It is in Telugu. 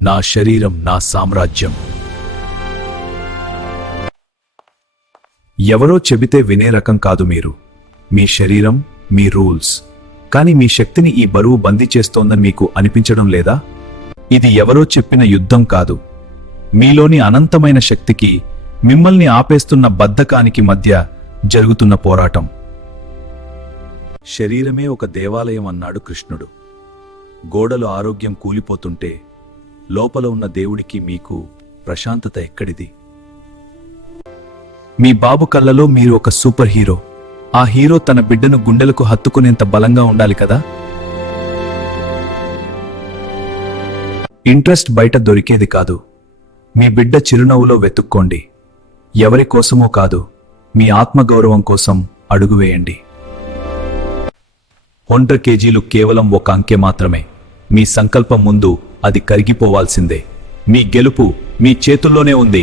నా శరీరం నా సామ్రాజ్యం. ఎవరో చెబితే వినే రకం కాదు మీరు. మీ శరీరం, మీ రూల్స్. కానీ మీ శక్తిని ఈ బరువు బందీ చేస్తోందని మీకు అనిపించడం లేదా? ఇది ఎవరో చెప్పిన యుద్ధం కాదు. మీలోని అనంతమైన శక్తికి, మిమ్మల్ని ఆపేస్తున్న బద్ధకానికి మధ్య జరుగుతున్న పోరాటం. శరీరమే ఒక దేవాలయం అన్నాడు కృష్ణుడు. గోడలు ఆరోగ్యం కూలిపోతుంటే లోపల ఉన్న దేవుడికి మీకు ప్రశాంతత ఎక్కడిది? మీ బాబు కళ్ళలో మీరు ఒక సూపర్ హీరో. ఆ హీరో తన బిడ్డను గుండెలకు హత్తుకునేంత బలంగా ఉండాలి కదా? ఇంట్రెస్ట్ బయట దొరికేది కాదు. మీ బిడ్డ చిరునవ్వులో వెతుక్కోండి. ఎవరి కోసమో కాదు, మీ ఆత్మగౌరవం కోసం అడుగు వేయండి. 100 కేజీలు కేవలం ఒక అంకె మాత్రమే. మీ సంకల్పం ముందు అది కరిగిపోవాల్సిందే. మీ గెలుపు మీ చేతుల్లోనే ఉంది.